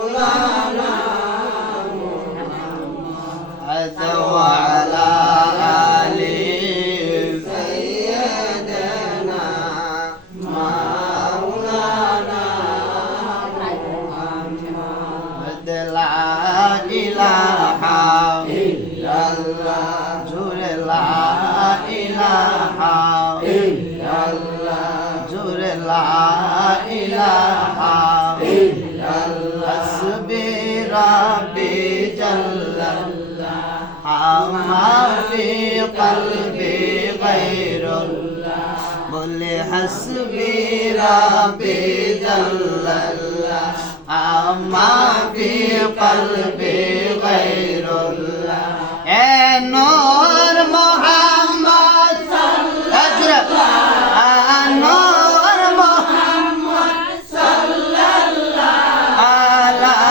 وعلى آل سيدنا مولانا محمد لا إله إلا الله لا إله إلا الله لا إله إلا الله حسبي ربي جل ما في قلبي غير الله قل حسبي ربي جل ما في قلبي غير الله نور محمد صلى الله نور محمد صلى الله لا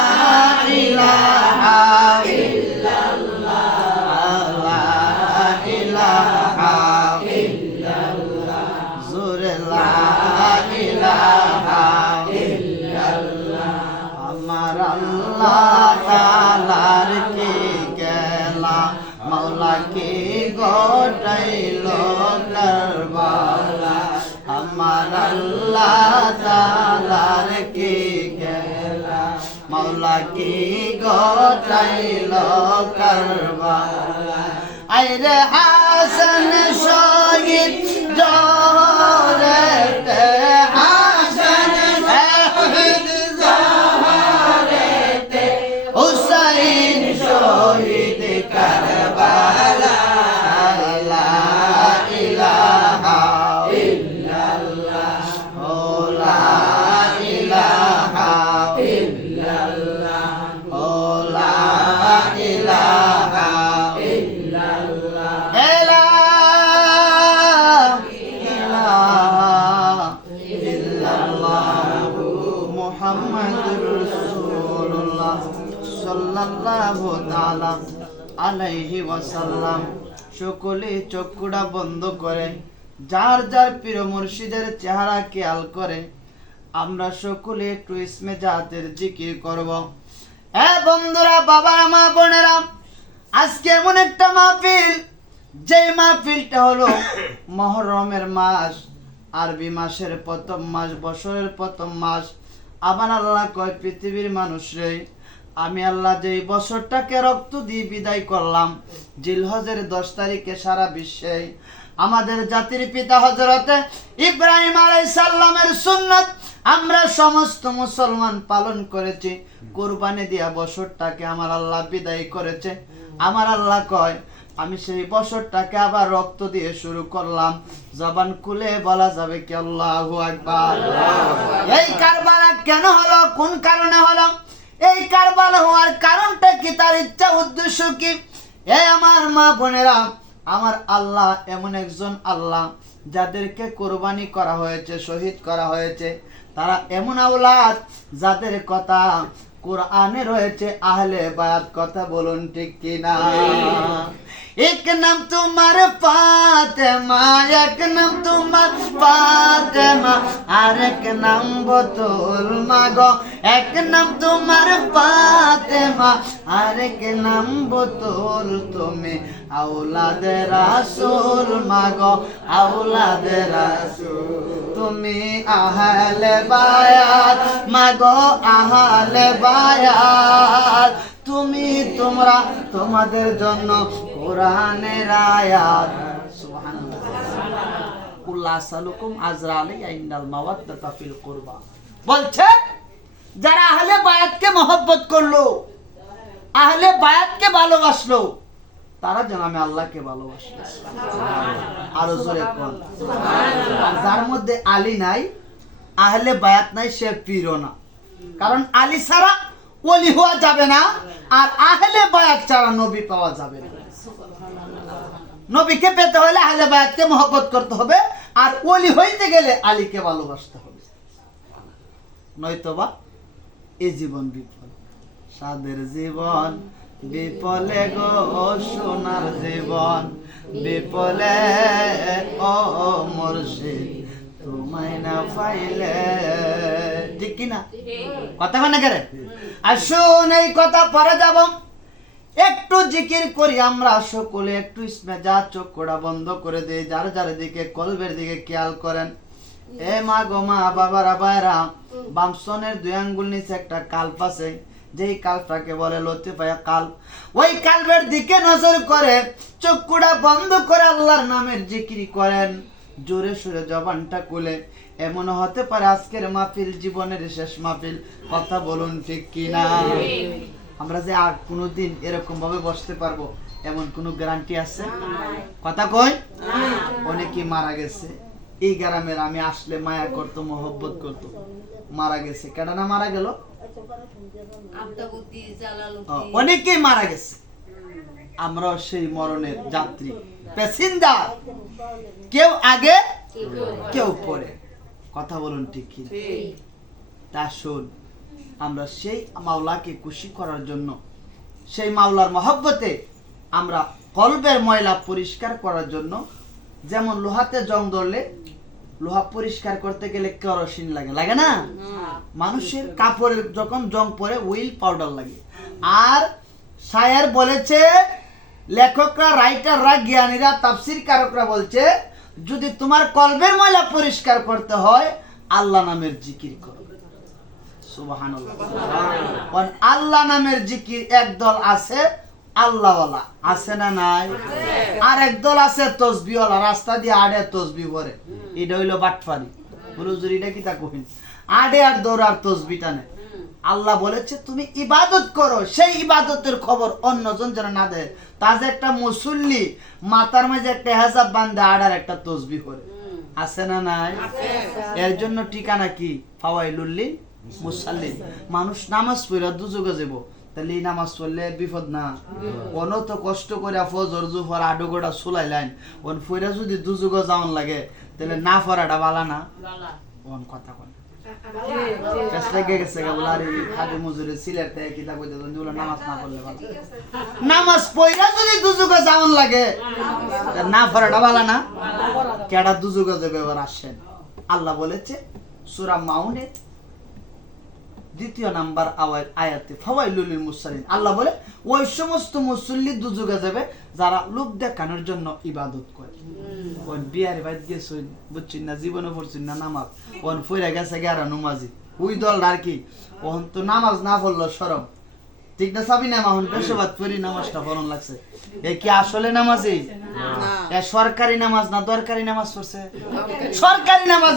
إله إلا الله لا إله إلا الله زور لا إله إلا الله أمر الله تعالى কি গেলা মওলা কি গোটাইলো কারবালা আমার আল্লাহ তাআলার কি গেলা মওলা কি গোটাইলো কারবালা আইরে হাসান শহীদ জহরেতে হাসান শহীদ জহরেতে হুসাইন শহীদ কারবালা লা ইলাহা ইল্লাল্লাহ ও লা ইলাহা ইল্লাল্লাহ ও লা ইলাহা মুহাম্মাদুর রাসূলুল্লাহ সাল্লাল্লাহু তাআলা আলাইহি ওয়াসাল্লাম। সকলে চক্ষুটা বন্ধ করে যার যার প্রিয় মুর্শিদের চেহারা খেয়াল করে আমরা সকলে একটু ইসমে জাতের জিকির করব। বন্ধুরা, বাবারা, মা বোনেরা, আজকে এমন একটা মাহফিল, যে মাহফিলটা হলো মুহররমের মাস, আরবি মাসের প্রথম মাস, বছরের প্রথম মাস। আমার আল্লাহ কয়, পৃথিবীর মানুষ রে, আমি আল্লাহ যে বছরটাকে রক্ত দিয়ে বিদায় করলাম জিলহজের 10 তারিখে সারা বিশ্বে আমাদের জাতির পিতা হযরতে ইব্রাহিম আলাইহিস সালামের সুন্নাত আমরা সমস্ত মুসলমান পালন করেছি। কুরবানি দিয়া বছরটাকে আমার আল্লাহ বিদায় করেছে। আমার আল্লাহ কয়, আমি সেই বছরটাকে আবার রক্ত দিয়ে শুরু করলাম। জবান খুলে বলা যাবে কি আল্লাহু আকবার। এই কারবালা কেন হলো, কোন কারণে হলো? এই কারবালা হওয়ার কারণটা কি, তার ইচ্ছা উদ্দেশ্য কি? আমার মা বোনেরা, আমার আল্লাহ এমন একজন আল্লাহ যাদেরকে কোরবানি করা হয়েছে, শহীদ করা হয়েছে। তারা এমন আওলাদ যাদের কথা কোরআনে রয়েছে আহলে বায়াত। কথা বলুন ঠিক কিনা? এক নাম তোমার ফাতেমা, এক নাম তোমার ফাতেমা, আর এক নাম বতুল মাগো। এক নাম তোমার ফাতেমা, আর এক নাম বতুল। তুমি আওলাদে রাসূল মাগো, আওলাদে রাসূল। তুমি আহলে বায়াত মাগো, আহলে বায়াত। তুমি তোমরা তোমাদের জন্য কোরআনের আয়াত। সুবহানাল্লাহ। কুল্লা সালুকুম আজরালি ইন্নাল মাওয়াদ্দাতা ফিল কুরবা। বলছে যারা আহলে বায়াতকে মহব্বত করলো, আহলে বায়াতকে ভালোবাসলো, তারা যেন আমি আল্লাহকে ভালোবাসলো। আরো জোরে কোন সুবহানাল্লাহ। যার মধ্যে আলী নাই, আহলে বায়াত নাই, সে পীরও না। কারণ আলী ছাড়া ওলি হওয়া যাবে না, আর আহলে বায়াত ছাড়া নবী পাওয়া যাবে না। নবীকে পেতে হলে আহলে বায়াতকে মহব্বত করতে হবে, আর ওলি হইতে গেলে আলীকে ভালোবাসতে হবে। নয়তোবা এই জীবন বিফল। সাদের জীবন বিপলে গো, সোনার জীবন বিপলে। ও মুর্শিদ তোমায় না পাইলে, ঠিক কিনা? কথা কয় না কেরে? আসুন এই কথা পরে যাব, একটু জিকির করি আমরা সকলে, একটু মেজাজ চোখটা বন্ধ করে দেই, যার যার দিকে কলবের দিকে খেয়াল করেন। এ মা গো মা, বাবারা বাইরা, বামসনের 2 আঙ্গুল নিচে একটা কাল্প আছে, যেই কাল্পটাকে বলে লতিফায়া কাল্প। ওই কাল্পের দিকে নজর করে চোখটা বন্ধ করে আল্লাহর নামের জিকির করেন, জোরে সুরে জবানটা খুলে। এমন হতে পারে আজকের মাহফিল জীবনের শেষ মাহফিল। কথা বলুন ঠিক কিনা? আমরা যে আর কোনোদিন এরকম ভাবে বসতে পারবো এমন কোনো গ্যারান্টি আছে? কথা কই, অনেকেই মারা গেছে এই গ্রামের, আমি আসলে মায়া করতো, মহব্বত করতো, মারা গেছে। কেডা না মারা গেল? অনেকেই মারা গেছে। আমরাও সেই মরণের যাত্রী, প্যাসেঞ্জার, কেউ আগে কেউ পরে। কথা বলুন ঠিক কি? তা শুন, আমরা সেই মাওলাকে খুশি করার জন্য, সেই মাওলার মহব্বতে আমরা কলবের ময়লা পরিষ্কার করার জন্য, যেমন লোহাতে জং ধরলে লোহা পরিষ্কার করতে গেলে কেরোসিন লাগে, লাগে না? মানুষের কাপড়ের যখন জং পড়ে হুইল পাউডার লাগে। আর শায়ের বলেছে, লেখকরা, রাইটাররা, জ্ঞানীরা, তাফসীর কারকরা বলছে, যদি তোমার কলবের ময়লা পরিষ্কার করতে হয় আল্লাহ নামের জিকির করো। সুবহানাল্লাহ। আল্লাহ নামের জিকির একদল আছে আল্লাহওয়ালা, আছে না নাই? আর একদল আছে তসবিহওয়ালা, রাস্তা দিয়ে আড়ে তসবি পড়ে। এটা হইলো বাটফারি। হুজুর এটা কি তা কহিন? আড়ে আর দৌড়ার তসবি টানে। আল্লাহ বলেছে তুমি ইবাদত করো, সেই ইবাদতের খবর অন্যজন যেন না দেয়। তা যে একটা মুসল্লি মাথার মাঝে একটা হেজাব বান্ধে আড়ার একটা তসবি করে, আছে না নাই? এর জন্য ঠিকানা কি? ফাওয়াইলুল লিল মুসাল্লিন। মানুষ নামাজ পড়া দুযোগে যাব, তাহলে এই নামাজ পড়লে বিপদ না? কোন তো কষ্ট করে ফজর জোহর আডোগোড়া চুলাইলেন, ওন ফইরা যদি দুযোগে যাওয়ান লাগে তাহলে না পড়াটা বালা না? ওন কথা কোন নামাজ পড়া যদি দুযোগে যাওয়ান লাগে না পড়াটা বালা না? কেডা দুযোগে যাবে? এবার আসেন, আল্লাহ বলেছে সূরা মাউনের 2 নাম্বার আয়াতে, ফাওয়াইলুল লিল মুসাল্লিন। আল্লাহ বলে ওই সমস্ত মুসল্লি দুযোগে যাবে যারা লোক দেখানোর জন্য ইবাদত করে। কোন বিয়ারে বাইত গেছুন, বুঝছেন না, জীবনে পড়ছেন না নামাজ, কোন ফইরা গেছে গেরা নমাজি, ওই দল আর কি ওহন তো নামাজ না পড়লো শরম, ঠিক না? সাবি না মাহুন পেশাবাদ পড়ি নামাজটা পড়ন লাগছে। এ কি আসলে নামাজি? এ সরকারি নামাজ না দরকারি নামাজ পড়ছে? সরকারি নামাজ।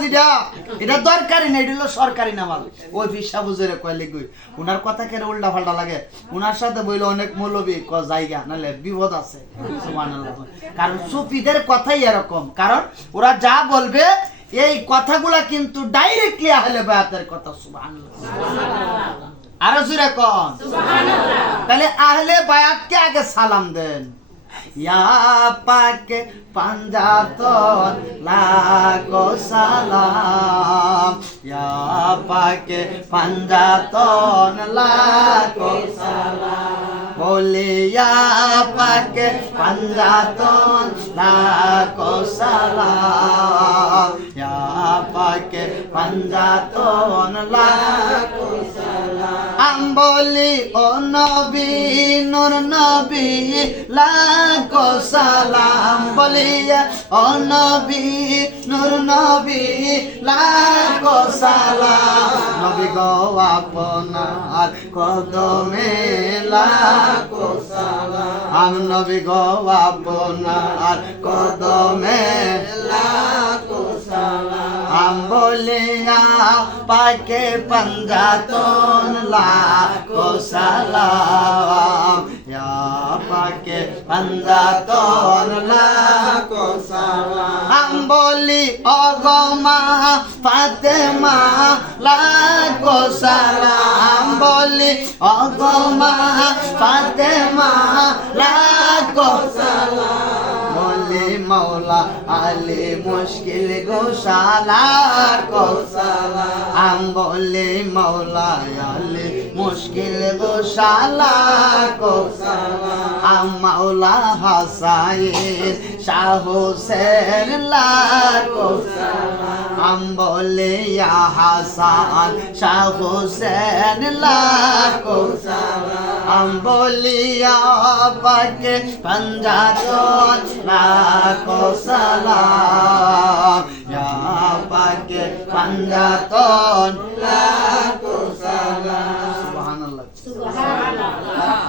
এটা দরকারি না, এটা হলো সরকারি নামাজ। ওই ফিসা বুঝে কয়লে কই উনার কথা কেন উল্টা ফাল্টা লাগে? উনার সাথে বইলে অনেক মৌলবী জায়গা নাহলে বিপদ আছে। সুবহানাল্লাহ। কারণ সুফিদের কথাই এরকম, কারণ ওরা যা বলবে এই কথাগুলা কিন্তু ডাইরেক্টলি আহলে বায়াতের কথা। সুবহানাল্লাহ। আরো জোরে কোন সুবহানাল্লাহ। তাহলে আহলে বায়াতকে আগে সালাম দেন। ইয়া পাকে পাঞ্জাতন লাখো সালাম, ইয়া পাকে পাঞ্জাতন লাখো সালাম, বলে ইয়া পাকে পাঞ্জাতন লাখো সালাম, ইয়া পাকে পাঞ্জাতন লাখো সালাম। আম বলি ও নবী নূর নবী লাখো সালাম, বলিয়া ও নবী নূর নবী লাখো সালাম, নবী গো আপনার কদমে লাখো সালাম, আম নবী গো আপনার কদমে লাখো সালাম, আম বলিয়া পাকে পাঞ্জাতন লাখো সালাম, ইয়া পাকে পাঞ্জাতন লাখো সালাম, আম বলি ওগো মা ফাতেমা লাখো সালাম, বলি ওগো মা ফাতেমা লাখো সালাম, বলি মৌলা আলী মুশকিল গোশা লাখো সালাম, আম বলি মৌলা আলী মুশকিল গোশা লাখো সালাম, মাওলা হাসাইন শাহ হোসেন লাখো সালাম বলে ইয়া হাসান শাহ হোসেন লাখো সালাম বলিয়া পাকে পঞ্জাতন লাখো সালাম ইয়া পাকে পঞ্জাতন লাখো সালাম সুবহানাল্লাহ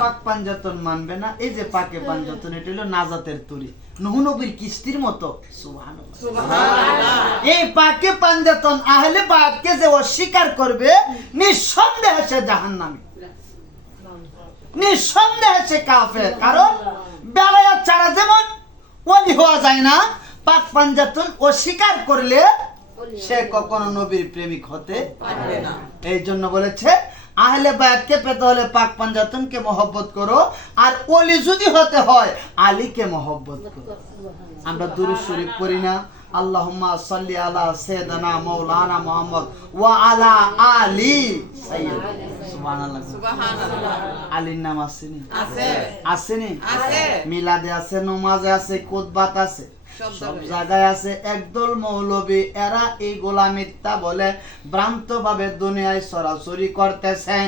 পাক পাঞ্জাতন মানবে না, এই যে পাকে পাঞ্জাতন এটা হলো নাজাতের তরি, নূহ নবীর কিস্তির মতো। সুবহানাল্লাহ সুবহানাল্লাহ। এই পাকে পাঞ্জাতন আহলে বায়াতকে যে অস্বীকার করবে নিঃসন্দেহে সে জাহান্নামী, নিঃসন্দেহে সে কাফের। কারণ বেলায়াত ছাড়া যেমন ওলি হওয়া যায় না, পাক পাঞ্জাতন অস্বীকার করলে সে কখনো নবীর প্রেমিক হতে পারবে না। এই জন্য বলেছে আহলে বায়াতকে পেতে হলে পাক পাঞ্জাতনকে মহব্বত করো, আর ওলি যদি হতে হয় আলীকে মহব্বত করো। আমরা দুরূদ শরীফ পড়ি না, আল্লাহুম্মা সাল্লি আলা সাইয়্যিদানা মাওলানা মুহাম্মদ ওয়া আলা আলি সাইয়্যিদ। সুবহানাল্লাহ সুবহানাল্লাহ। আলীর নাম আছে নি? আছে। আছে নি? আছে। মিলাদে আছে, নামাজে আছে, খুতবাত আছে, সব জায়গায় আছে। একদল মৌলবী এরা এই গোলামিত্তা বলে ভ্রান্ত ভাবে দুনিয়ায় সরাসরি করতেছে।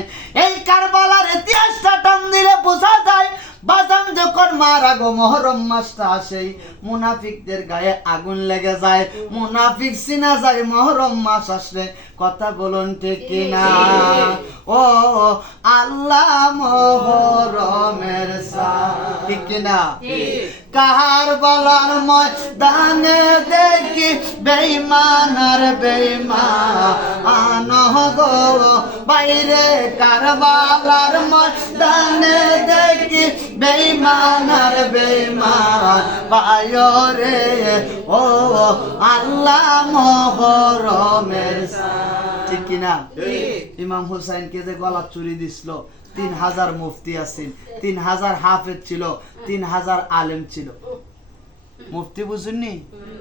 এই কারবালার ইতিহাসটা টান দিলে বোঝা যায় বাজান যখন মারা গো মুহররম মাসটা আসে মুনাফিকদের গায়ে আগুন লেগে যায়, মুনাফিক চিনা যায় মুহররম মাস আসলে। কথা বলুন ঠিক কিনা? ও আল্লাহ মুহররমের ঠিক কিনা? কাহার বলার ময়দানে দেখি বেঈমানার বেঈমান গো বাইরে কারবালার ময়দানে দেখি বেঈমানার বেঈমান পায়ো রে ও আল্লাহ মুহররমের ঠিক কিনা? ইমাম হুসাইনকে যে গলা চুরি দিছিল, 3000 মুফতি আছেন, 3000 হাফেজ ছিল, 3000 আলেম ছিল। মুফতি বুঝুননি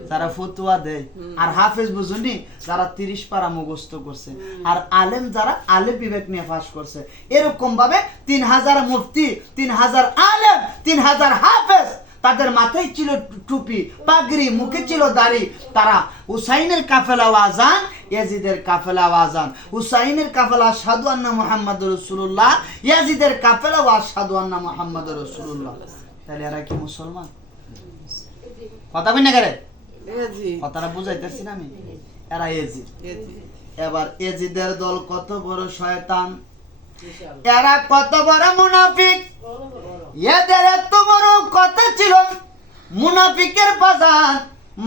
যারা ফতোয়া দেয়, আর হাফেজ বুঝুননি যারা 30 পারা মুখস্থ করছে, আর আলেম যারা আলেম বিবেক নিয়ে পাস করছে। এরকম ভাবে 3000 মুফতি, 3000 আলেম, 3000 হাফেজ, তাদের মাথায় ছিল টুপি, পাগড়ি, মুখে ছিল দাড়ি। তারা হুসাইনের কাফেলা আযান, ইয়াজিদের কাফেলা আযান। হুসাইনের কাফেলা আশহাদু আন্না মুহাম্মাদুর রাসূলুল্লাহ, ইয়াজিদের কাফেলা আশহাদু আন্না মুহাম্মাদুর রাসূলুল্লাহ। তাহলে এরা কি মুসলমান? কথা বলি না করে, কথাটা বুঝাইতেছি না আমি। এরা ইয়াজিদ। এবার ইয়াজিদের দল কত বড় শয়তান, এরা কত বড় মুনাফিক। এদের এত বড় কথা ছিল, মুনাফিকের বাজান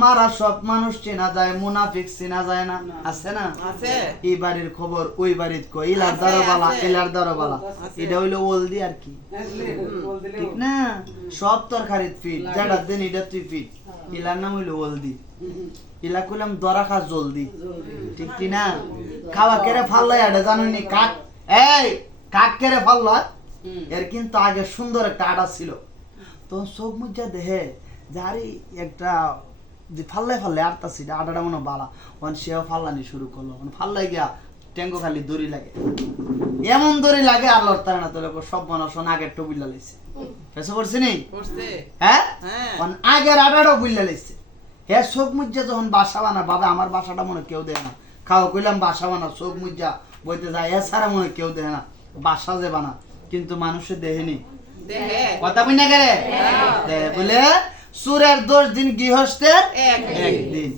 মারা সব মানুষ চেনা যায়, মুনাফিক চেনা যায় না। আছে না? আছে। এই বাড়ির খবর ওই বাড়ির কই, ইলার দারবালা ইলার দারবালা, এটা হইলো ওলদি আর কি, ঠিক না? সব তরকারির ফিট, যেটা দেন এটা তুই ফিট। ইলার নাম হইলো ওলদি। ইলা কইলাম দরা খা জলদি, ঠিক কি না? খাওয়া কেড়ে ফাল্লাই এটা জানুনি কাক, এই কাক কেড়ে ফাল্লা। এর কিন্তু আগে সুন্দর একটা আডা ছিল, তো চোখ মুজা দেহে যারি একটা যে ফাল্লাই ফাল্লাই আটটা ছিল, আডাটা মনে বালা, ওখানে সেও ফাল্লানি শুরু করলো। ফাল্লাই গিয়া টেঙ্গো খালি দড়ি লাগে, এমন দড়ি লাগে আল্লাহর তারা না তোলে সব মানুষ আগের টো বুঝলা লাইছে। ফেসে করছে নি? হ্যাঁ, আগের আডাটাও বুঝলা লাইছে। হ্যাঁ, চোখ মুজা যখন বাসা বানা, বাবা আমার বাসাটা মনে কেউ দেয় না, খাওয়া কইলাম বাসা বানা, চোখ মুজা বইতে যায়, এছাড়া মনে কেউ দেয় না, বাসা যে বানা। কিন্তু মানুষে দেহেনি, কথা বই না করে বলে সুরের 10 দিন, গৃহস্থের একদিন।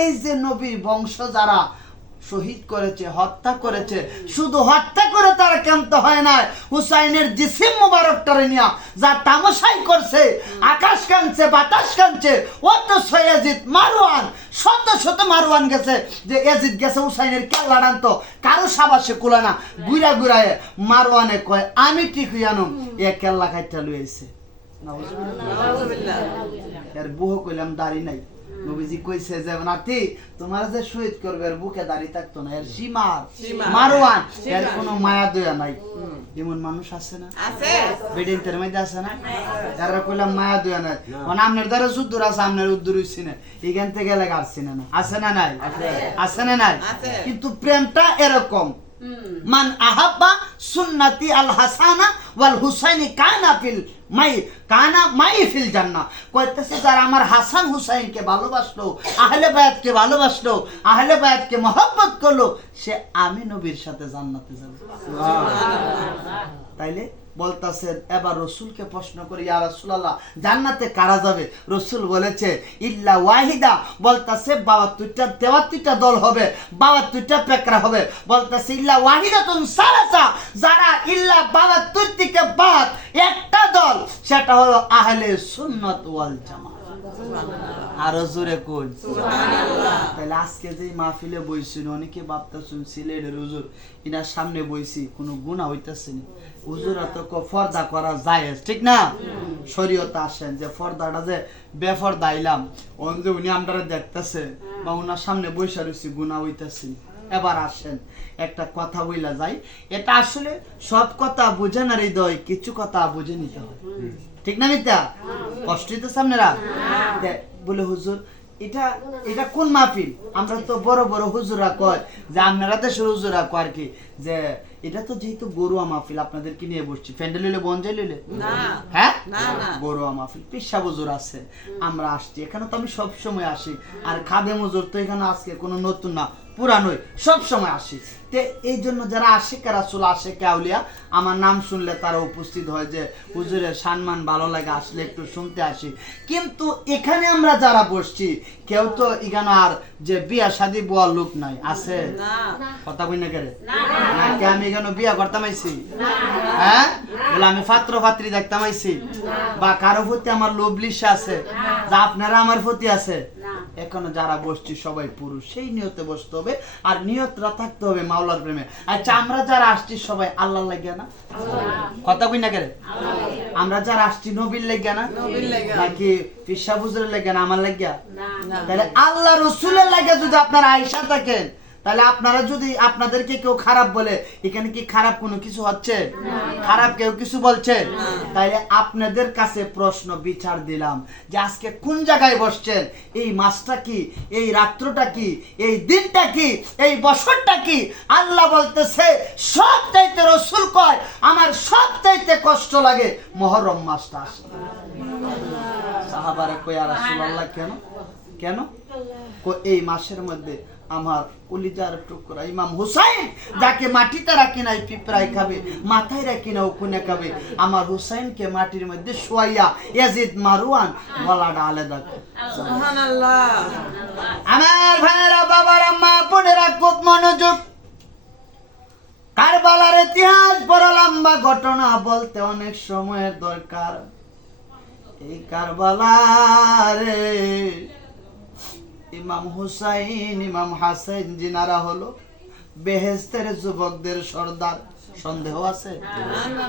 এই যে নবীর বংশ যারা শহীদ করেছে, হত্যা করেছে, শুধু হত্যা করে তারা ক্ষান্ত হয় না, হুসাইনের জিসিম মুবারকটারে নিয়া যা তামাশাই করছে, আকাশ কাঁদছে, বাতাস কাঁদছে। অথচ ইয়াজিদ মারওয়ান, শত শত মারওয়ান গেছে, যে ইয়াজিদ গেছে হুসাইনের কেল্লা ডানত, কারো সাবাসে কুলা না, গুড়া গুড়ায় মারওয়ানে কয় আমি ঠিক হইয়ানুম, এ কেল্লা খাইটা লইছে। এর বুহ কইলাম দাড়ি নাই। নবীজি কইছে যে নাতি তোমার যে শহীদ করবে এর বুকে দাড়ি থাকতো না, এর সীমার মারওয়ান, এর কোনো মায়া দয়া নাই। এমন মানুষ আছে না? আছে। বেডিংটের মধ্যে আছে না? যারা কইলাম মায়া দয়া নাই, মানে আমনের দ্বারা যুদ্ধর আছে, আমনের উদ্দুর হইছে না, এইখান থেকে গেলে আসছে না? আছে না নাই? আছে না নাই? কিন্তু প্রেমটা এরকম মান আহাব্বা সুন্নতি আল হাসানা ওয়াল হুসাইনি কানা মাই ফিল জান্নাহ। কইতেছে যারা আমার হাসান হুসাইনকে ভালোবাসলো, আহলে বায়াতকে ভালোবাসলো, আহলে বায়াতকে মহব্বত করলো, সে আমি নবীর সাথে জান্নাতে যাবে। তাইলে বলতাছে, এবার রসুলকে প্রশ্ন করি, ইয়া রাসূলুল্লাহ জান্নাতে কারা যাবে? রসুল বলেছে ইল্লা ওয়াহিদা, বলতাছে 73টা দল হবে, 72টা পেকরা হবে। বলতাছে ইল্লা ওয়াহিদাতুন সালাসা, যারা ইল্লা 72 থেকে বাদ একটা দল, সেটা হলো আহলে সুন্নাত ওয়াল জামাত। আরো জোরে কোন সুবহানাল্লাহ। তাহলে আজকে যে মাহফিলে বইছেন, অনেকে ভাবতেছেন সিলেটের হুজুর ইনার সামনে বইছি, কোনো গুনাহ হইতাছে না। হুজুরা তো পর্দা করা যায়, ঠিক না? শরীয়তে আসেন যে পর্দাটা যে বেপর্দা আইলাম, ওন যে উনি আমরা দেখতেছে বা উনার সামনে বইসা রইছি, গুনাহ হইতাছে। এবার আসেন একটা কথা বইলা যায়, এটা আসলে সব কথা বুঝে না হৃদয়, কিছু কথা বুঝে নিতে হয়, ঠিক না মিতা? কষ্ট হইতেছে আপনারা? বলে হুজুর এটা কোন মাহফিল? আমরা তো বড় বড় হুজুরা কয় যে আপনারা দেশের হুজুরা কয় আর কি, যে এটা তো যেহেতু গরুয়া মাহফিল আপনাদেরকে নিয়ে বসছি, ফ্যান্ডেল লইলে বঞ্জাই লইলে হ্যাঁ গরুয়া মাহফিল, পিসা হুজুর আছে, আমরা আসছি এখানে, তো আমি সব সময় আসি। আর খাদেম হুজুর তো এখানে আজকে কোনো নতুন না, পুরানোই, সব সময় আসি। তে এই জন্য যারা আশিক রাসূল, আশিক আউলিয়া, আমার নাম শুনলে তারা উপস্থিত হয়, যে হুজুরের সম্মান ভালো লাগে, আসলে একটু শুনতে আসি। কিন্তু এখানে আমরা যারা বসছি, কেউ তো এখানে আর যে বিয়া শাদী বোয়ার লোক নাই, আছে? কথা কই না কেরে? নাকি আমি এখানে বিয়া করতাম আইছি? হ্যাঁ, বলে আমি পাত্র পাত্রী দেখতাম আইছি? বা কারো প্রতি আমার লোভ লিসা আছে, যা আপনারা আমার প্রতি আছে? এখনো যারা বসছি সবাই পুরুষ, সেই নিয়তে বসতে হবে, আর নিয়তটা থাকতে হবে মাওলার প্রেমে। আচ্ছা, আমরা যারা আসছি সবাই আল্লাহর লাগিয়া না? কথা কই না কেরে? আমরা যারা আসছি নবীর লাগিয়া না, নাকি পিসা হুজুরের লাগিয়া না, আমার লাগিয়া? তাহলে আল্লাহ রসুলের লাগিয়া যদি আপনারা আয়েশা থাকেন, তাহলে আপনারা যদি আপনাদেরকে কেউ খারাপ বলে, এখানে কি খারাপ কোনো কিছু হচ্ছে? খারাপ কেউ কিছু বলছে? তাইলে আপনাদের কাছে প্রশ্ন বিচার দিলাম যে আজকে কোন জায়গায় বসছেন, এই মাসটা কি, এই রাত্রটা কি, এই দিনটা কি, এই বছরটা কি? আল্লাহ বলতেছে সব চাইতে, রসুল কয় আমার সব চাইতে কষ্ট লাগে মুহররম মাসটা আসে। সাহাবারা কয়, ইয়া রাসূলুল্লাহ কেন কেন? এই মাসের মধ্যে আমার কলিজার টুকরা ইমাম হুসাইন, যাকে মাটিতে রাখি নাই পিঁপড়ায় খাবে, মাথায় রাখি না উকুনে খাবে, আমার হুসাইনকে মাটির মধ্যে শোয়াইয়া ইয়াজিদ মারওয়ান গলাটা আলাদা। সুবহানাল্লাহ। আমার ভাইরা, বাবারা, মা বোনেরা, খুব মনোযোগ। কারবালার ইতিহাস বড় লম্বা ঘটনা, বলতে অনেক সময়ের দরকার। এই কারবালারে ইমাম হুসাইন, ইমাম হাসান, জিনারা হলো বেহেশতের যুবকদের সর্দার। সন্দেহ আছে?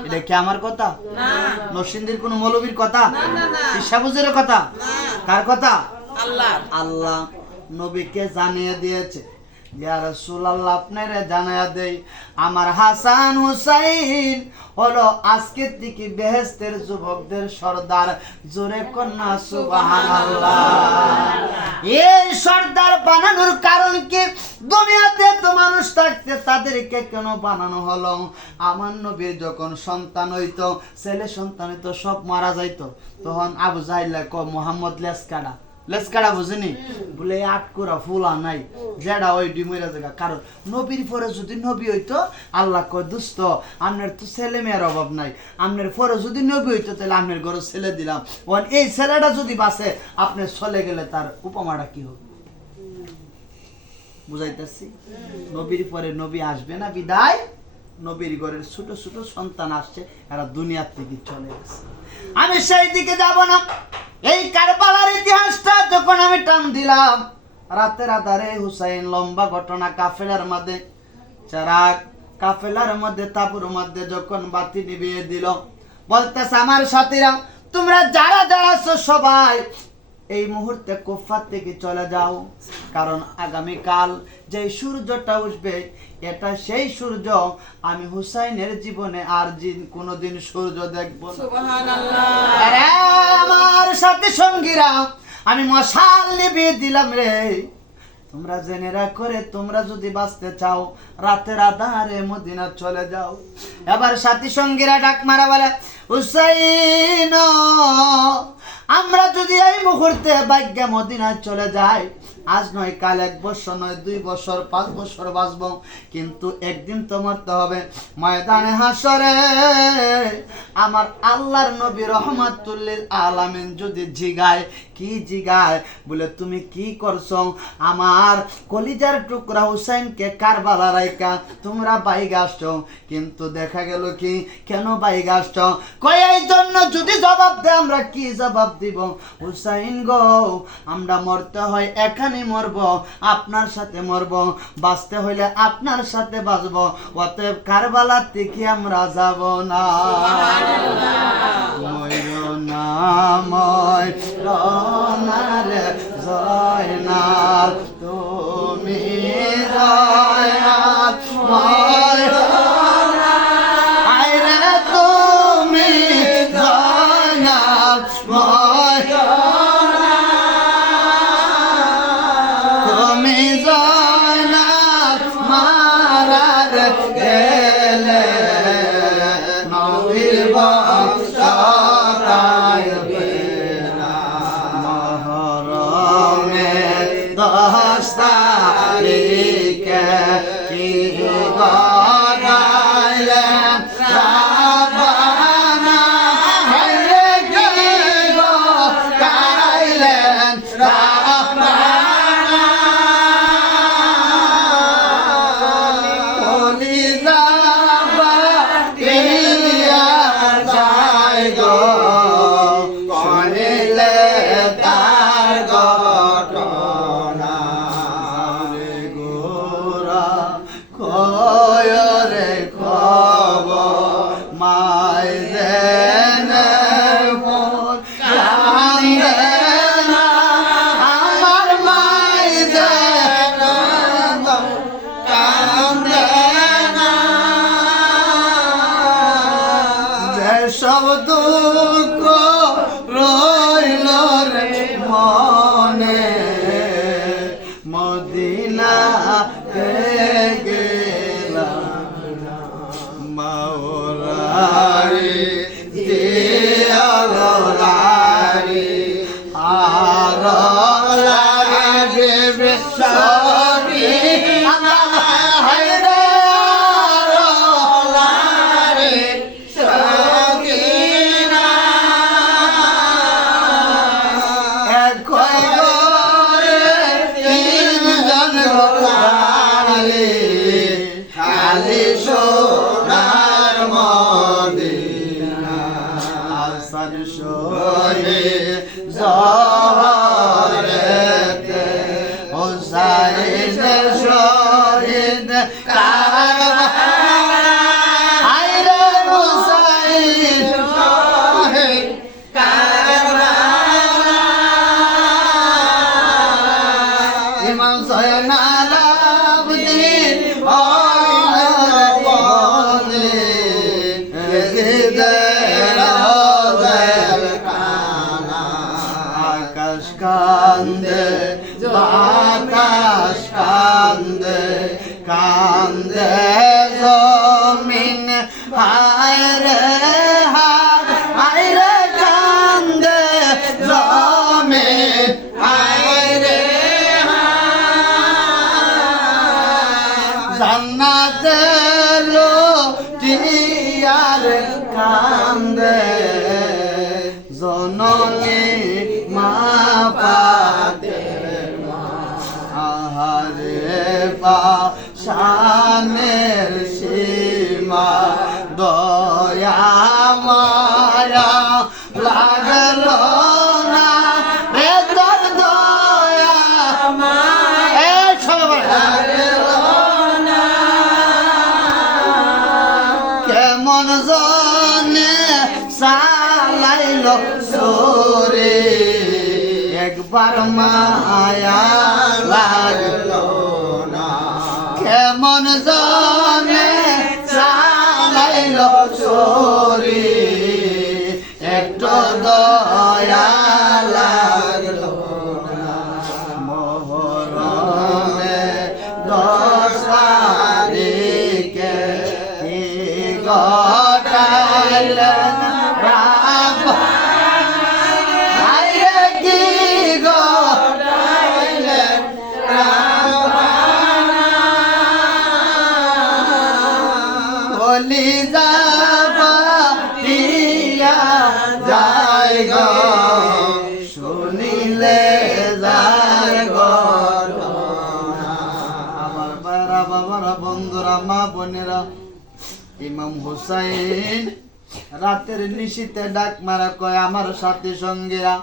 এটা কি আমার কথা? নরসিংদীর কোন মৌলবীর কথা? পিসাবুজের কথা? কার কথা? আল্লাহ নবীকে জানিয়ে দিয়েছে, ইয়া রাসূলুল্লাহ আপনারে জানায়া দেই, আমার হাসান হুসাইন হলো আজকের থেকে বেহেশতের যুবকদের সর্দার। জোরে কন্যা সুবহানাল্লাহ। এই সর্দার বানানোর কারণ কি? দুনিয়াতে তো মানুষ থাকতে তাদেরকে কেন বানানো হলো? আমার নবীর যখন সন্তান হইতো, ছেলে সন্তান হইতো, সব মারা যাইতো, তখন আবু জাহেল কয় মুহাম্মদ লেসকাড়া বুঝেনি, বলে আটকোরা ফুলা নাই, যেটা ওই ডিমরা জায়গা। কারণ নবীর পরে যদি নবী হইতো, আল্লাহ কয় দোস্ত আপনার তো ছেলে মেয়ের অভাব নাই, আপনার পরে যদি নবী হইতো তাহলে আপনার ঘরে ছেলে দিলাম, এই ছেলেটা যদি বাঁচে আপনি চলে গেলে তার উপমাটা কি হবে? বুঝাইতেছি? নবীর পরে নবী আসবে না, বিদায় নবীর ঘরের ছোট ছোট সন্তান আসছে, এরা দুনিয়ার থেকে চলে গেছে। আমি সেই দিকে যাব না। এই কারবালার ইতিহাসটা যখন আমি টান দিলাম, রাতের আধারে হুসাইন, লম্বা ঘটনা, কাফেলার মধ্যে চারাক, কাফেলার মধ্যে তাবুর মধ্যে যখন বাতি নিভিয়ে দিল, বলতেছে আমার সাথীরা, তোমরা যারা যারা আছো সবাই এই মুহূর্তে কুফা থেকে চলে যাও, কারণ আগামীকাল যে সূর্যটা উঠবে, এটা সেই সূর্য আমি হুসাইনের জীবনে আর কোনোদিন সূর্য দেখবো না। সুবহানাল্লাহ। আরে আমার সাথী সঙ্গীরা, আমি মশাল নিভিয়ে দিলাম রে, তোমরা জেনে রাখো রে, তোমরা যদি বাঁচতে চাও রাতের আধারে মদিনা চলে যাও। এবার সাথী সঙ্গীরা ডাক মারা বলে, হুসাইন আমরা যদি এই মুহূর্তে ভাগ্যে মদিনায় চলে যাই, আজ নয় কাল, 1 বছর নয় 2 বছর 5 বছর বাঁচবো, কিন্তু একদিন তো মরতে হবে। ময়দানে হাসরে আমার আল্লাহর নবী রহমাতুল লিল আলামিন যদি জিগায়, কি জিগায় বলে, তুমি কি করছো আমার কলিজার টুকরা হুসাইনকে কারবালা রাইকা তোমরা বাইগা আসছো? কিন্তু দেখা গেল কি, কেন বাইগা আসছো? কই এই জন্য। যদি জবাব দে আমরা কি জবাব দিব? হুসাইন গো, আমরা মরতে হয় এখানে মরব, আপনার সাথে মরব, বাঁচতে হইলে আপনার সাথে বাঁচব, অতএব কারবালার থেকে আমরা যাব না। রে জয়নাল তুমি জয়নাল আইরে তুমি জয়নাল তুমি জয়নাল মারার গেলে নবীর বংশ তারিখে কি গড়াইলেন রাব্বানা, হায়রে কি গড়াইলেন রাব্বানা। কলিজা বাতিয়া যায় গো, কহিলে তার ঘটনা। খয়রে খবর মাই দেনে মন কান্দে না, আমার মাই দেনে কান্দে না। যেসব দুঃখ রইল রে মনে, মদিনা মাওলারি দিয়ালারি আরালারি বেশরি হায়রে আরালারি সগিনা একই ঘরে 3 জন খালি খালি সোনার মদিনা। আসান শহীদ জহরেতে হুসাইন শহীদ কারবালা, হায়রে হুসাইন শহীদ কারবালা। ইমাম জয়নাল আবেদিন আকাশ কান্দে বাতাস কান্দে কান্দে জমিন, হায়রে হায়রে কান্দে জমিন, হায়রে জান্নাতের লোটিয়ার কান্দে জননী মা পাতের মা, আহারে পাশানের সীমা দয়া মায়া লাগলো না রে তোর দয়া মায়া লাগলো না। কেমন জনে সালাইল সোরে, একবার মায়া লাগলো না। কেমন জনে সালাইল সোরে, একটু দয়া লাগলো না। মোহর গড়াইলেন আইরে কি গড়াইলেন বলি যাবা দিয়া যায় গো শুনিলে যায় ঘটনা। আমার ভাইরা বাবারা বন্ধুরা মা বোনেরা, ইমাম হুসাইন রাতের নিশীতে ডাক মারা কয় আমার সাথী সঙ্গীরা,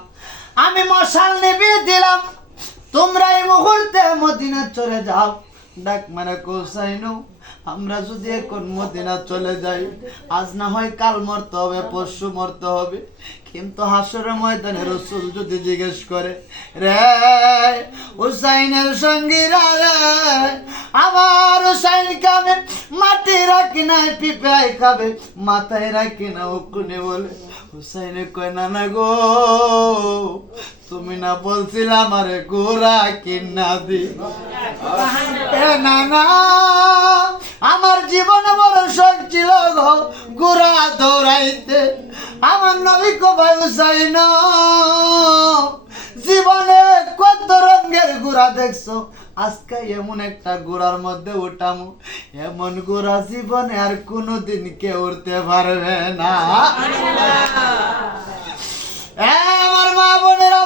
আমি মশাল নিভিয়ে দিলাম, তোমরা এই মুহূর্তে মদিনা চলে যাও। ডাক মারা হুসাইন, আমরা যদি এখন মদিনা চলে যাই, আজ না হয় কাল মরতে হবে, পরশু মরতে হবে, কিন্তু হাসরের ময়দানে রাসূল যদি জিজ্ঞেস করে, রে হুসাইনের সঙ্গীরা রে, আমার হুসাইন খাবে মাটি রাখি না পিঁপড়াই খাবে মাথায় রাখি না উকুনে বলে, হুসাইনে কয় না না গো, তুমি না বলছিলাম আমারে গোরা কিনা দি এ না না, আমার জীবনে বড় শখ ছিল গো গোরা দৌড়াইতে। আমার নবী কো ভাই হুসাইন, জীবনে কত রঙের গোরা দেখছো, আজকে এমন একটা গোড়ার মধ্যে উঠামো, এমন গোড়া জীবনে আর কোনোদিন কেউ উঠতে পারবে না। আমার মা বোনেরা,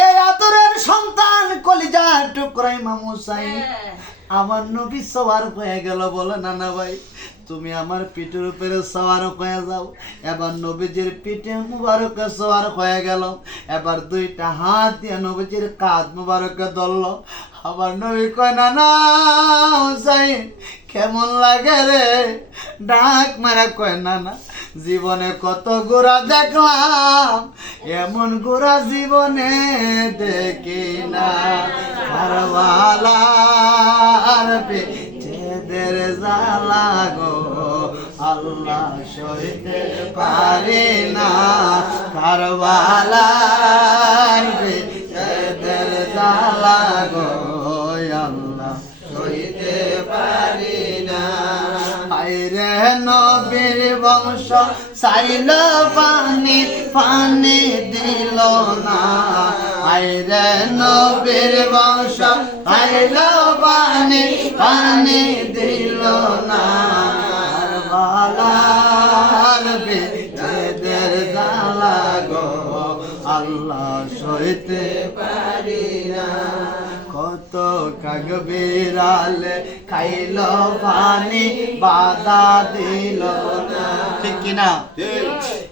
এ আদরের সন্তান কলিজা টুকরা ইমাম হুসাইন আমার নবী সওয়ার হয়ে গেল। বলে নানা ভাই, তুমি আমার পিঠের উপরে সওয়ার হয়ে যাও। এবার নবীজির পিঠে মুবারকে সওয়ার হয়ে গেল, এবার দুইটা হাত দিয়ে নবীজির কাঁধ মুবারকে ধরলো। আবার নবী কয় নানা হুসাইন কেমন লাগে রে? ডাক মারা কয় নানা, জীবনে কত গোরা দেখলাম, এমন গোরা জীবনে দেখি না। কারবালার পেটেদের জ্বালা গো আল্লাহ সইতে পারে না, কারবালার পেটেদের জ্বালা গো আল্লাহ সইতে পারি না। আইরে নবীর বংশ চাইল পানি, পানি দিল না। আইরে নবীর বংশ চাইল পানি, পানি দিল না। কারবালার বেদের জ্বালা গো আল্লাহ সইতে পারি না। কত কাক বিড়ালে খাইল পানি, বাধা দিল না। ঠিক কিনা?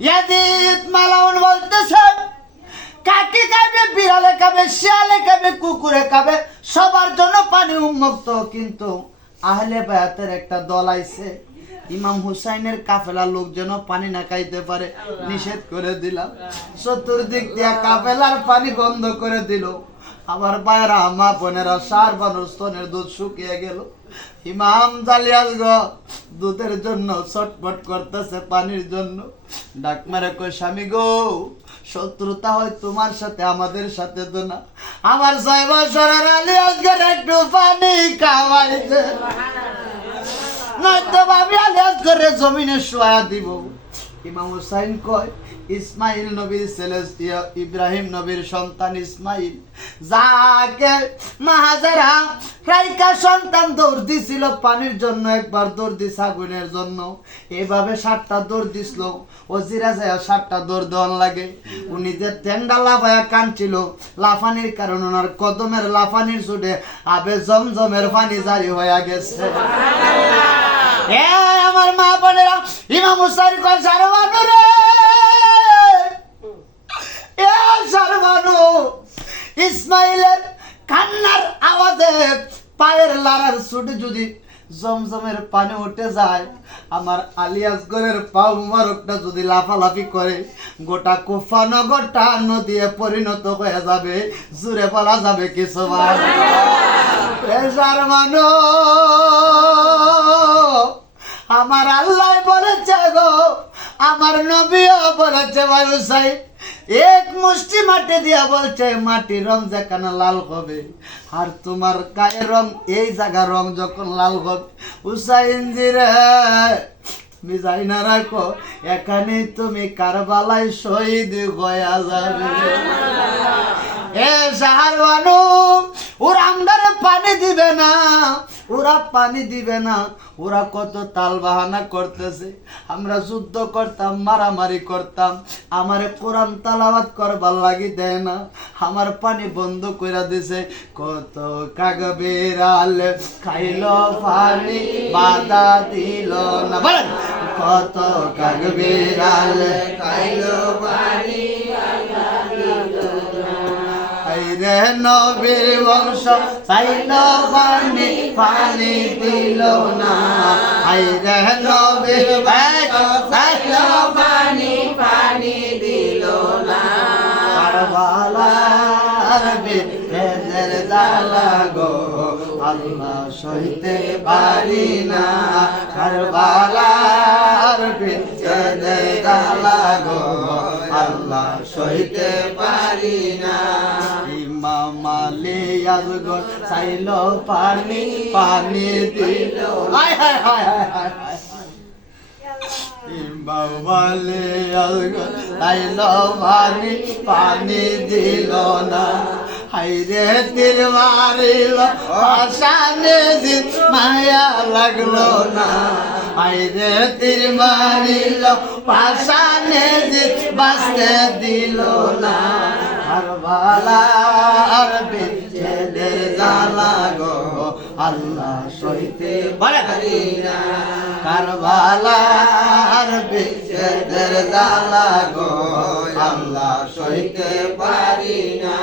ইয়াজিদ মালাউন বলতেছে, কাকে খাবে, বিড়ালে খাবে, শিয়ালে খাবে, কুকুরে খাবে, সবার জন্য পানি উন্মুক্ত। কিন্তু আহলে বায়াতের একটা দল আইছে, ইমাম হুসাইনের কাফেলা লোক যেন পানি না খাইতে পারে নিষেধ করে দিলাম। চতুর্দিক দিয়া কাফেলার পানি বন্ধ করে দিল। আমার ভাইরা মা বোনেরা, সার বানর স্তনের দুধ শুকিয়ে গেল। ইমাম জালিয়াস গো দুধের জন্য ছটফট করতেছে, পানির জন্য। ডাক মারে কই, স্বামী গো, শত্রুতা হয় তোমার সাথে, আমাদের সাথে তো না। আমার 6 বছরের আলিয়াসকে একটু পানি খাওয়াইছে, নয়তো আমি আলিয়াস করে জমিনে শোয়া দিব। ইমাম হুসাইন কয়, ইসমাইল নবীর ছেলে, ইব্রাহিম নবীর সন্তান ইসমাইল, যাকে মা হাজেরা রাইকা সন্তান দৌড় দিছিল পানির জন্য, একবার দৌড় দিছে আগুনের জন্য, এইভাবে 7টা দৌড় দিছিল। ওজিরা যায় 7টা দৌড় দেওয়ান লাগে। উনি যে টেন্ডা লাফায়া কাঁদছিল, লাফানির কারণ ওনার কদমের লাফানির চুটে আবে জমজমের পানি জারি হয়ে গেছে। আমার মা বোনেরা, ইমাম হুসাইন কয়, সারবানু রে, সারবানু, ইসমাইলের কান্নার আওয়াজে পায়ের লাড়ার ছুটে যদি জমজমের পানি উঠে যায়, আমার আলিয়াসগড়ের পা মুবারকটা যদি লাফালাফি করে, গোটা কুফা নগরটা নদীতে পরিণত হয়ে যাবে। জুড়ে বলা যাবে কিছু সারবানু, আমার আল্লাহ বলেছে গো, আমার নবীও বলেছে, ভাই হুসাইন এক মুষ্টি মাটি দিয়া বলছে, মাটির রং যেখানে লাল হবে আর তোমার গায়ের রং, এই জায়গার রং যখন লাল হবে, হুসাইন জি রে মিজাই না রাখো, এখানে তুমি কারবালায় শহীদ হয়ে যাবে। এ শাহর বানু, ওরা আমদারে পানি দিবে না, ওরা পানি দিবে না। ওরা কত তাল বাহানা করতেছে, আমরা যুদ্ধ করতাম, মারামারি করতাম, আমারে কোরআন তালাওয়াত করবার লাগি দেয় না, আমার পানি বন্ধ করে দিছে। কত কাগ বিড়াল খাইল পানি বাধা দিল না, বলেন কত কাগ বিড়াল খাইল পানি বাধা দিল না। রে নবীর বংশ চাইল পানি পানি দিল না, রে নবীর চাইল পানি পানি দিল না। কারবালার বিদ্যের জ্বালা গো আল্লাহ সইতে পারি না, কারবালার বিদ্যের জ্বালা গো আল্লাহ সইতে পারি না। ইমাম আলী আজগর চাইল পানি পানি দিল, হায় হায় হায় হায় হায় হায়। ইমাম আলী আজগর চাইল পানি পানি দিল না, হাইরে তীর মারিল পাশানে দিন মায়া লাগলো না, হাইরে তীর মারিল পাশানে দিন বাঁচতে দিল না। কারবালার বিদ্যের জ্বালা গো আল্লাহ সইতে পারি না, কারবালার বিদ্যের জ্বালা গো আল্লাহ সইতে পারি না।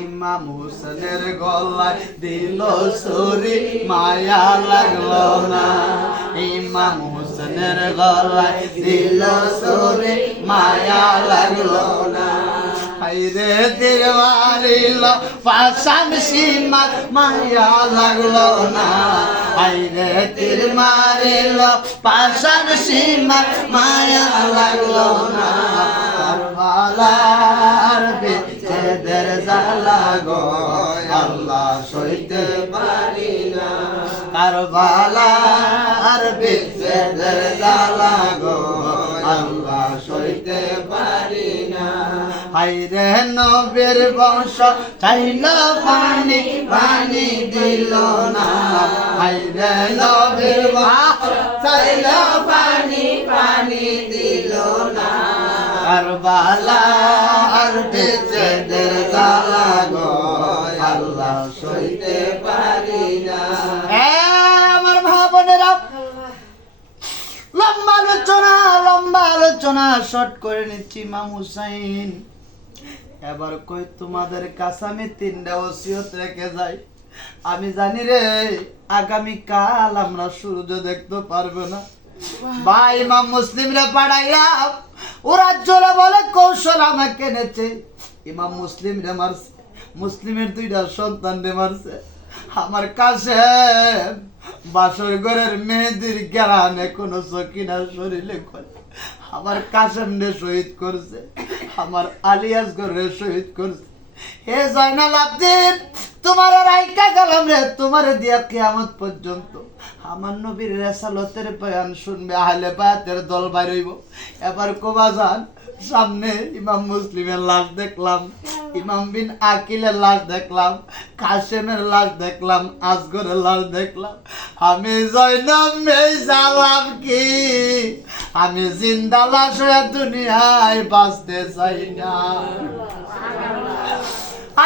ইমাম হোসেনের গলায় দিল ছুরি মায়া লাগলো না, ইমাম হোসেনের গলায় দিল ছুরি মায়া লাগলো না, হাইরে তীর মারিল পাশান সীমা মায়া লাগলো না, হাইরে তীর মারিল পাশান সীমা মায়া লাগলো না। কারবালার বিদ্যের জ্বালা গো আল্লাহ সইতে পারি না, কারবালার বিদ্যের জ্বালা গো আল্লাহ সইতে পারি না। হাইরে নবীর বংশ চাইল পানি পানি দিল না, হাইরে নবীর বংশ চাইল পানি পানি দিল না। কারবালার বিদ্যের জ্বালা গো আল্লাহ সইতে পারি না। আমার ভাবনেরা, লম্বা আলোচনা শর্ট করে নিচ্ছি। ইমাম হুসাইন এবার কই তোমাদের কাছে আমি 3টা ওসিয়ত রেখে যাই। আমি জানি রে আগামী কাল আমরা সূর্য দেখতে পারবো না, ভাই ইমাম মুসলিম রে পাড়াইয়া ওরা চলে বলে কৌশল আমাকে এনেছে। ইমাম মুসলিম রে মারছে, মুসলিমের 2টা সন্তান রে মারছে। আমার কাছে বাসর ঘরের মেহেদির গেরানে কোনো সকিনা শরীরে করে আমার কাসেম রে শহীদ করছে, আমার আলিয়াস ঘরে শহীদ করছে। হে জয়নাল আব্দিন, তোমার রাইকা গেলাম রে, তোমার দিয়া কিয়ামত পর্যন্ত আমার নবীর রেসালতের বয়ান শুনবে, আহলে বায়াতের দল বাইর হইব। এবার কোবাজান সামনে ইমাম মুসলিমের লাশ দেখলাম, ইমাম বিন আকিলের লাশ দেখলাম, কাসেমের লাশ দেখলাম, আসগরের লাশ দেখলাম। আমি জয়নাব মেজালাম কি, আমি জিন্দা লাশ হয়ে দুনিয়ায় বাঁচতে চাই না।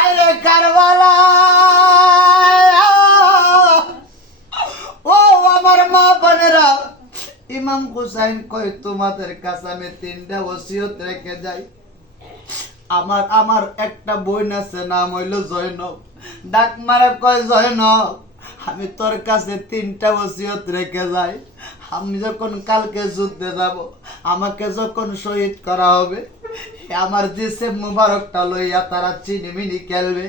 আরে কারবালা, ও আমার মা বোনেরা, ইমাম হুসাইন কয় তোমাদের কাছে আমি 3টা ওসিয়ত রেখে যাই। আমার একটা বোন আছে, নাম হইল জয়নব। ডাক মারা কয় জয়নব, আমি তোর কাছে 3টা ওসিয়ত রেখে যাই। আমি যখন কালকে যুদ্ধে যাব, আমাকে যখন শহীদ করা হবে, আমার জিসিম মুবারকটা লইয়া তারা চিনিমিনি খেলবে।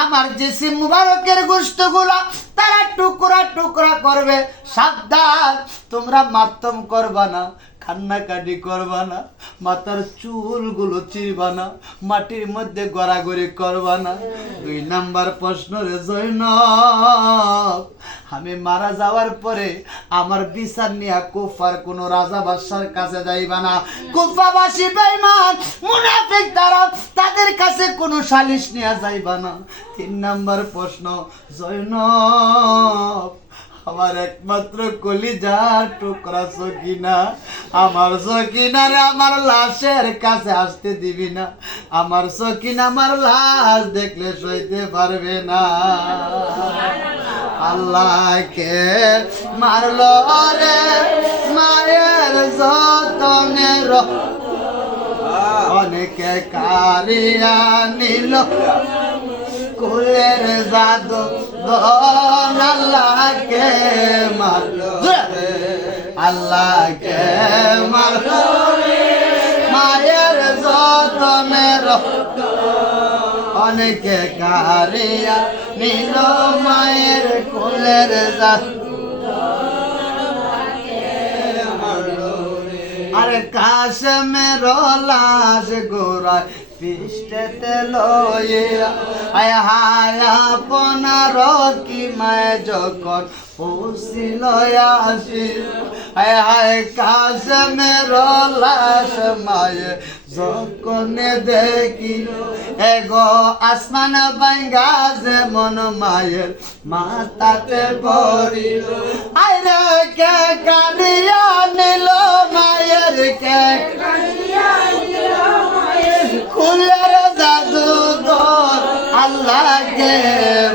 আমার জিসিম মুবারকের গোশতগুলা তারা টুকরা টুকরা করবে। সাবধান, তোমরা মাতম করবা না, কান্নাকাটি করবা না, মাথার চুলগুলো চিরবা না, মাটির মধ্যে গড়াগড়ি করবা না। 2 নাম্বার প্রশ্ন রে জয়নব, আমি মারা যাওয়ার পরে আমার বিচার নিয়ে কুফার কোন রাজা বাদশার কাছে যাইবা না। কুফাবাসী বেঈমান মুনাফিক তারা, তাদের কাছে কোনো সালিশ নিয়ে যাইবা না। 3 নাম্বার প্রশ্ন জয়নব, আমার একমাত্র কলিজার টুকরা সকিনা, আমার সকিনারে আমার লাশের কাছে আসতে দিবি না। আমার সকিনা আমার লাশ দেখলে সইতে পারবে না। আল্লাহকে মারলো রে মায়ের যতনের, অনেকে কারিয়া নিল কুলের জাদু ধন। আল্লাহকে মারলো, আল্লাহকে মারলো মায়ের যতনের, অনেকে কারিয়া নিল মায়ের কুলের জাদু। আরে কাশেমের লাশ গোড়ায় পৃষ্ঠেতে লইয়া, আয় হায় আপনার কি মায় যখন পৌঁছিল আসি, আয় হায় কাশেমের লাশ মায়ে যখন দেখি, এগো আসমান ভাঙ্গা যেমন মায়ের মাথাতে পড়িল। আরে কে কাঁদিয়া নিল মায়ের, কে কুলের জাদু ধর। আল্লাহকে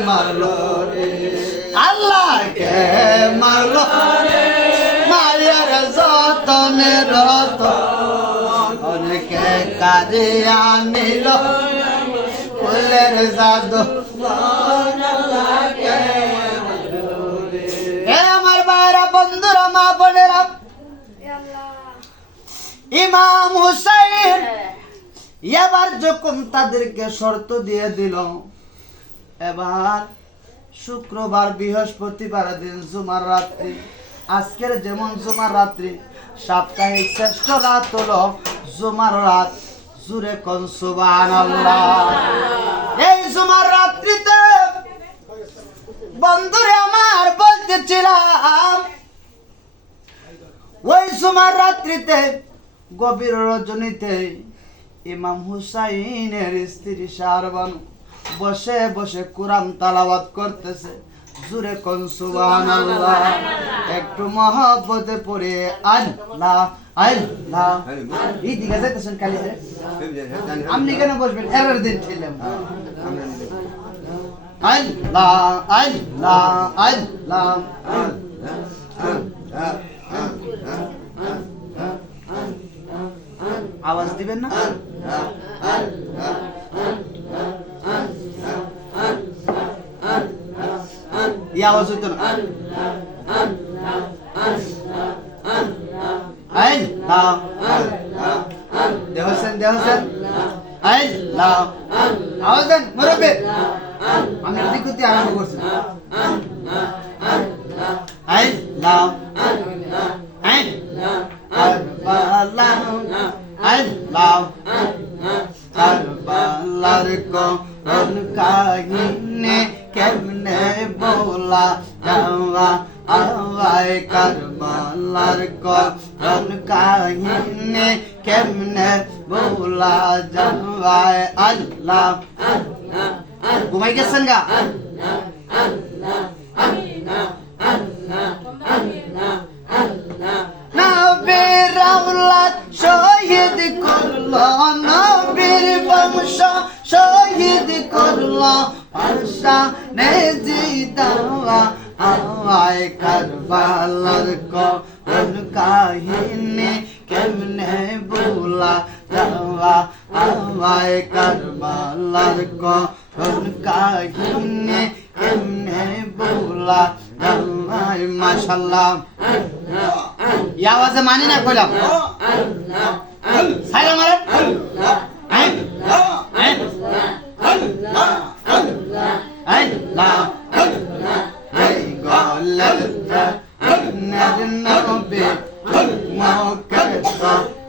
মারলো রে, আল্লাহকে মারলো মায়ের যতনের রতন, অনেকে কাঁদিয়া নিল কুলের জাদু। আমার ভাইরা, বন্ধুরা, মা বোনেরা, ইমাম হুসাইন এবার যখন তাদেরকে শর্ত দিয়ে দিল, এবার শুক্রবার বৃহস্পতিবার দিন জুমার রাত্রি, আজকের যেমন জুমার রাত্রি, সাপ্তাহিক শ্রেষ্ঠ রাত হলো জুমার রাত। জুরে কোন সুবহানাল্লাহ। এই জুমার রাত্রিতে বন্ধুরে আমার বলতেছিলাম, ওই জুমার রাত্রিতে গভীর রজনীতে ইমাম হুসাইনের স্ত্রী শাহরবানু বসে বসে কোরআন তালাওয়াত করতেছে। জুরে কোন সুবহানাল্লাহ। একটু মহব্বতে পড়ে আল্লাহ আল্লাহ। এই দিকে যাইতেছেন কালি, আপনি কেন বসবেন? এর দিন ছিলাম আল্লাহ আল্লাহ আল্লাহ। আওয়াজ দিবেন না? এই আওয়াজ হইতো না। দেখছেন দেখছেন, আওয়াজ দেন মুরব্বি। আমি দিকুতি আরম্ভ করছি। কারবালার কোন কাহিনী কেমনে বলা যাওয়া, আওয়ায় কারবালার কোন কাহিনী কেমনে বলা যাওয়ায়। আল্লাহ ঘুমাই গেছেন গা? নবীর আওলাদ শহীদ করল, নবীর বংশ শহীদ করল, আশা নেজি দাওয়া। আওয়ায় কারবালার কোন কাহিনী কেমনে বলা যাওয়া, আওয়ায় কারবালার কোন কাহিনী কেমনে বলা যাওয়া। মাশাআল্লাহ, এই আওয়াজে মানি না কইলাম। সাইরা মারেন।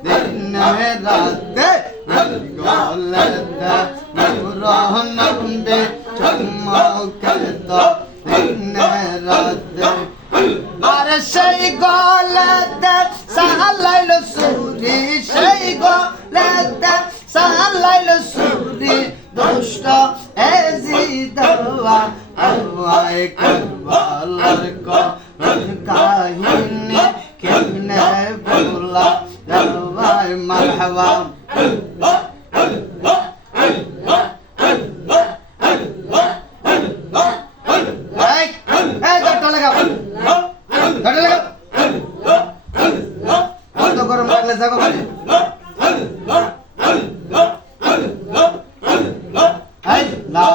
দিনে রাতে গলেতে নূরে চমকে দিনে রাতে আর সেই গলেতে সালাইল সুরি সেই গলেতে সালাইল সুরি দুষ্ট এজিদওয়া আওয়ায় করবালার কাহিনী কেমনে বলা দরবায় মারহাবা গরম লাগলে যাবো এই নাও